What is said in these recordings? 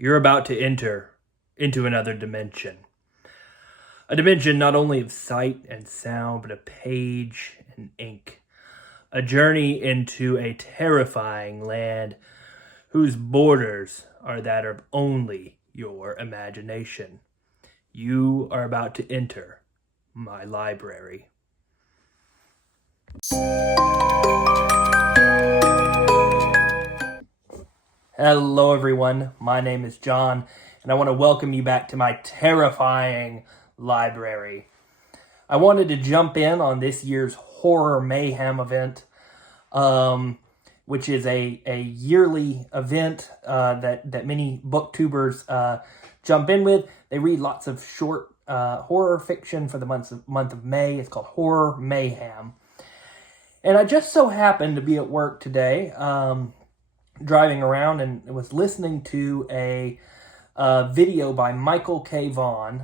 You're about to enter into another dimension. A dimension not only of sight and sound, but of page and ink. A journey into a terrifying land whose borders are that of only your imagination. You are about to enter my library. Hello everyone, my name is John, and I want to welcome you back to my terrifying library. I wanted to jump in on this year's Horror Mayhem event, which is a yearly event that many booktubers jump in with. They read lots of short horror fiction for the month of May. It's called Horror Mayhem. And I just so happened to be at work today, driving around, and was listening to a video by Michael K. Vaughan,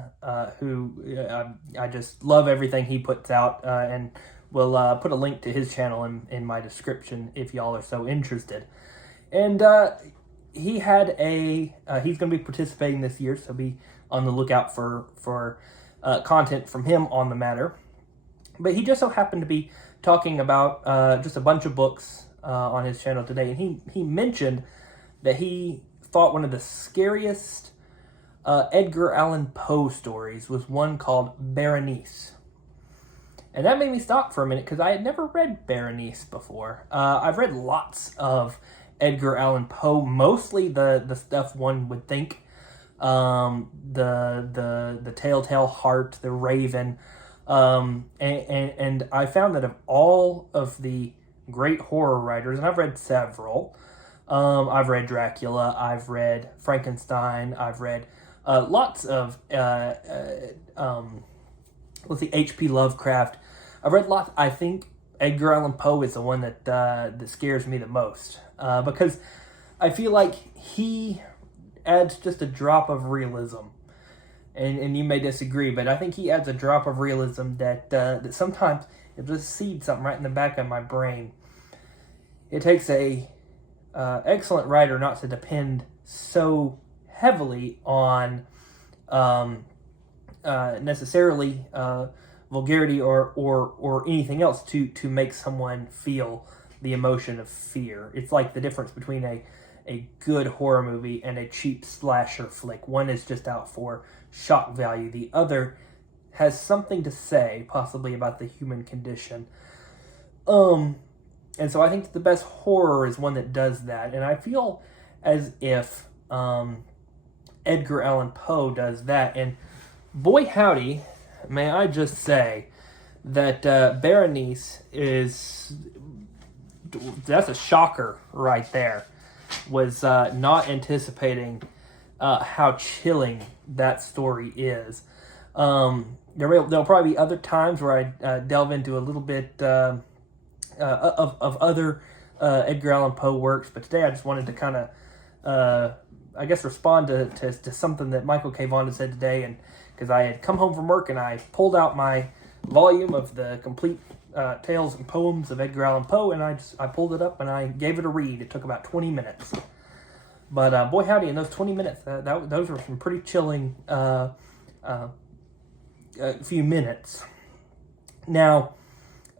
who I just love everything he puts out, and will put a link to his channel in my description if y'all are so interested. And he had he's going to be participating this year, so be on the lookout for content from him on the matter. But he just so happened to be talking about just a bunch of books on his channel today, and he mentioned that he thought one of the scariest Edgar Allan Poe stories was one called Berenice. And that made me stop for a minute because I had never read Berenice before. I've read lots of Edgar Allan Poe, mostly the stuff one would think, the Telltale Heart, the Raven, and I found that of all of the great horror writers, and I've read several. I've read Dracula, I've read Frankenstein, I've read lots of H.P. Lovecraft. I've read lots. I think Edgar Allan Poe is the one that scares me the most, because I feel like he adds just a drop of realism. And you may disagree, but I think he adds a drop of realism that sometimes it just seeds something right in the back of my brain. It takes a excellent writer not to depend so heavily on necessarily vulgarity or anything else to make someone feel the emotion of fear. It's like the difference between a good horror movie and a cheap slasher flick. One is just out for shock value. The other has something to say, possibly about the human condition. And so I think the best horror is one that does that. And I feel as if Edgar Allan Poe does that. And boy howdy, may I just say that Berenice that's a shocker right there. Was not anticipating how chilling that story is. There'll probably be other times where I delve into a little bit of other Edgar Allan Poe works, but today I just wanted to kind of, I guess, respond to something that Michael K. Vaughan had said today, and because I had come home from work and I pulled out my volume of the complete tales and poems of Edgar Allan Poe, and I pulled it up and I gave it a read. It took about 20 minutes. But boy howdy, in those 20 minutes, those were some pretty chilling few minutes. Now,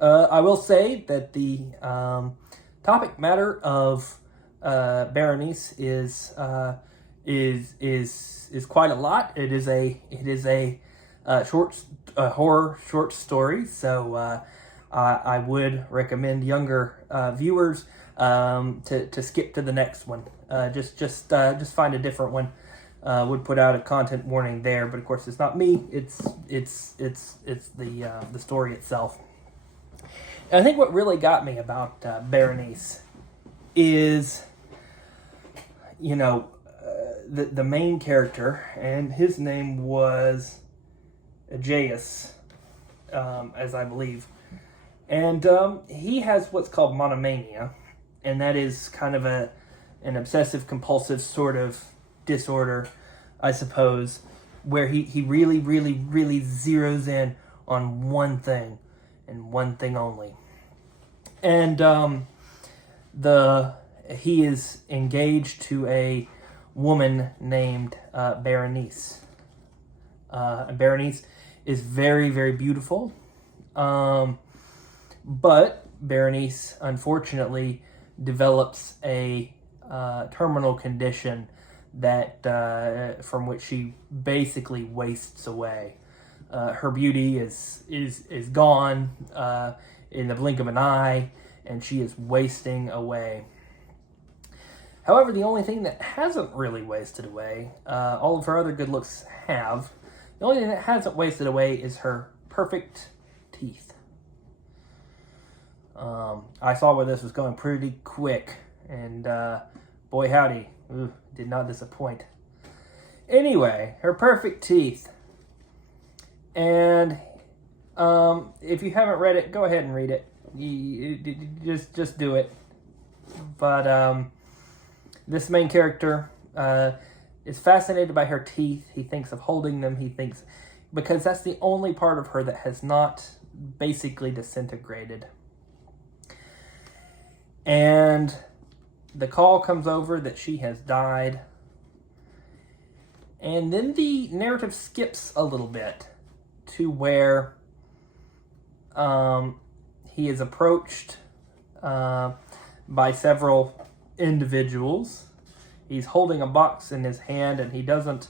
I will say that the topic matter of Berenice is quite a lot. It is a horror short story, so I would recommend younger viewers to skip to the next one. Just find a different one. Would put out a content warning there, but of course it's not me. It's the story itself. And I think what really got me about Berenice is, the main character, and his name was Aegeus, as I believe. And he has what's called monomania, and that is kind of an obsessive-compulsive sort of disorder, I suppose, where he really, really, really zeroes in on one thing, and one thing only. And he is engaged to a woman named Berenice. Berenice is very, very beautiful. But Berenice, unfortunately, develops a terminal condition that from which she basically wastes away. Her beauty is gone in the blink of an eye, and she is wasting away. However, the only thing that hasn't really wasted away, all of her other good looks have, the only thing that hasn't wasted away is her perfect teeth. I saw where this was going pretty quick, and boy howdy, did not disappoint. Anyway, her perfect teeth. And if you haven't read it, go ahead and read it. Just do it. But this main character is fascinated by her teeth. He thinks of holding them. Because that's the only part of her that has not basically disintegrated. And the call comes over that she has died. And then the narrative skips a little bit to where he is approached by several individuals. He's holding a box in his hand, and he doesn't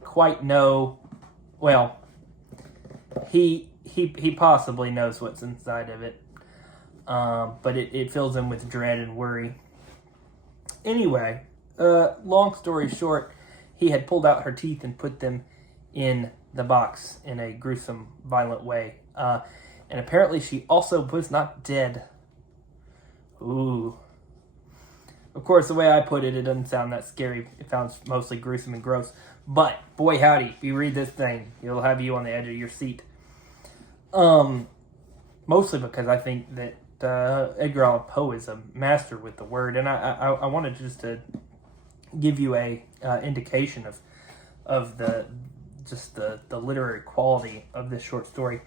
quite know. Well, he possibly knows what's inside of it, but it fills him with dread and worry. Anyway, long story short, he had pulled out her teeth and put them in the box in a gruesome, violent way. And apparently she also was not dead. Ooh. Of course, the way I put it, it doesn't sound that scary. It sounds mostly gruesome and gross. But, boy howdy, if you read this thing, it'll have you on the edge of your seat. Mostly because I think that Edgar Allan Poe is a master with the word. And I wanted just to give you a indication of the literary quality of this short story.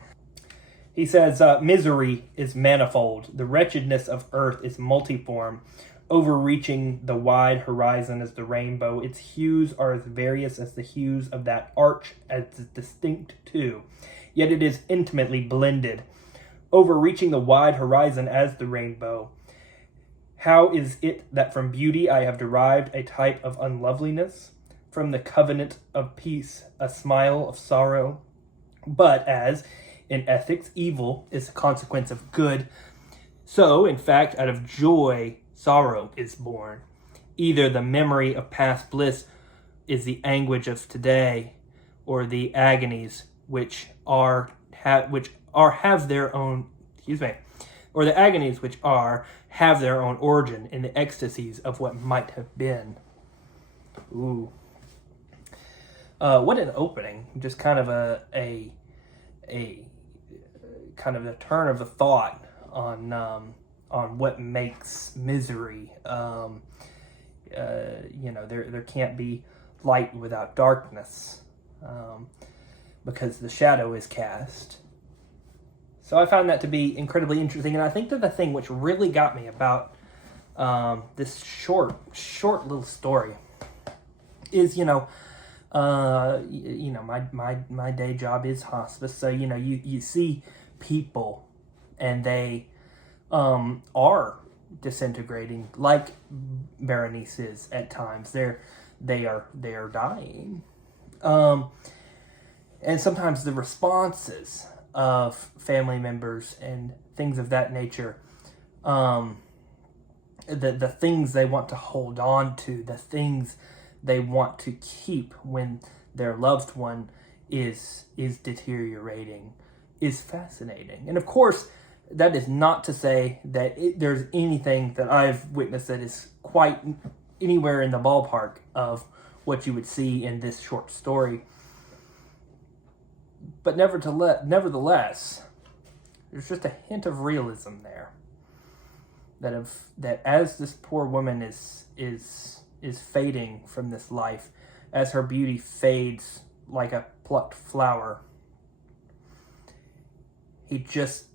He says, misery is manifold. The wretchedness of earth is multiform. Overreaching the wide horizon is the rainbow. Its hues are as various as the hues of that arch, as distinct too. Yet it is intimately blended. Overreaching the wide horizon as the rainbow. How is it that from beauty I have derived a type of unloveliness? From the covenant of peace, a smile of sorrow? But as, in ethics, evil is a consequence of good, so, in fact, out of joy, sorrow is born. Either the memory of past bliss is the anguish of today, or the agonies which have their own origin in the ecstasies of what might have been. Ooh. What an opening. Just kind of a kind of a turn of the thought on what makes misery. There can't be light without darkness, because the shadow is cast. So I found that to be incredibly interesting, and I think that the thing which really got me about this short little story is, my day job is hospice, so you see people and they are disintegrating, like Berenice is at times. They are dying, and sometimes the responses of family members and things of that nature, the things they want to hold on to, the things they want to keep when their loved one is deteriorating, is fascinating. And of course, that is not to say that there's anything that I've witnessed that is quite anywhere in the ballpark of what you would see in this short story. But nevertheless, there's just a hint of realism there. That as this poor woman is fading from this life, as her beauty fades like a plucked flower, he just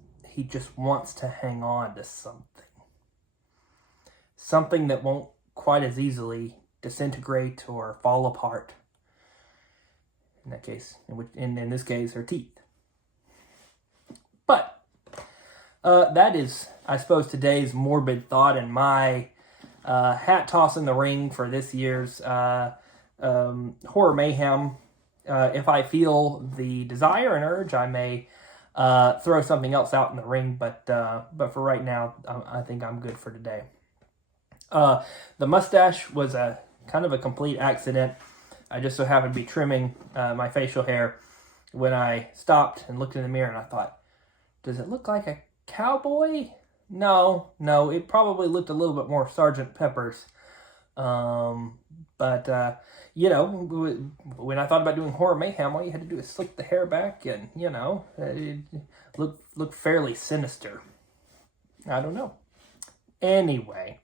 wants to hang on to something that won't quite as easily disintegrate or fall apart. In that case, in this case, her teeth. But that is, I suppose, today's morbid thought and my hat toss in the ring for this year's Horror Mayhem. If I feel the desire and urge, I may throw something else out in the ring, but for right now, I think I'm good for today. The mustache was a kind of a complete accident. I just so happened to be trimming my facial hair when I stopped and looked in the mirror, and I thought, does it look like a cowboy? No, it probably looked a little bit more Sergeant Pepper's. But you know, when I thought about doing Horror Mayhem, all you had to do is slick the hair back, and you know, it looked fairly sinister. I don't know. Anyway,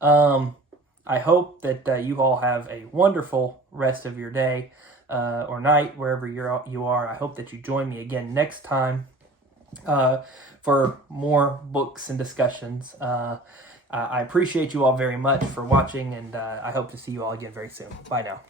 I hope that you all have a wonderful rest of your day or night, wherever you are. I hope that you join me again next time for more books and discussions. I appreciate you all very much for watching, and I hope to see you all again very soon. Bye now.